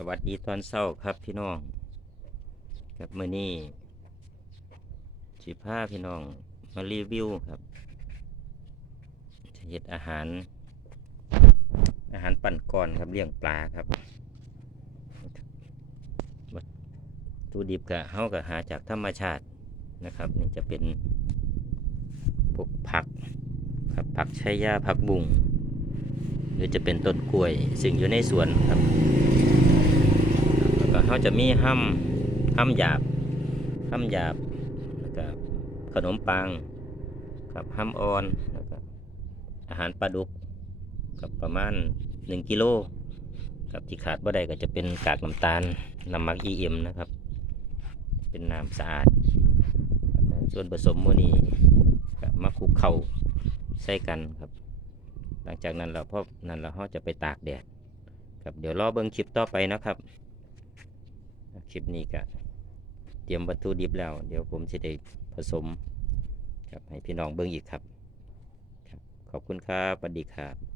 สวัสดีตอนเช้าครับพี่น้องครับมือนี้สิพาพี่น้องมารีวิวครับจะเฮ็ดอาหาร อาหารปั่นก้อนครับเลี้ยงปลาครับวัตถุดิบก็เฮาก็หาจากธรรมชาตินะครับนี่จะเป็นพวกผักครับผักชายาผักบุ้งหรือจะเป็นต้นกล้วยซึ่งอยู่ในสวนครับ เขาจะมีห้ำห้ำหยาบห้ำหยาบแล้วก็ขนมปังกับห้ำอ่อนแล้วก็อาหารปลาดุกกับประมาณ 1 กิโลกับที่ขาดบ่ได้ก็จะเป็นกากน้ำตาลน้ำมัก EM นะครับ เป็นน้ำสะอาด ส่วนผสมมื้อนี้ก็มาคลุกเข้าใส่กันครับ หลังจากนั้นเราพอนั้นเราเราจะไปตากแดดครับเดี๋ยวรอเบิ่งคลิปต่อไปนะครับ คลิปนี้ก็เตรียมวัตถุดิบแล้ว เดี๋ยวผมจะได้ผสมครับให้พี่น้องเบิ่งอีกครับครับ ขอบคุณครับสวัสดีครับ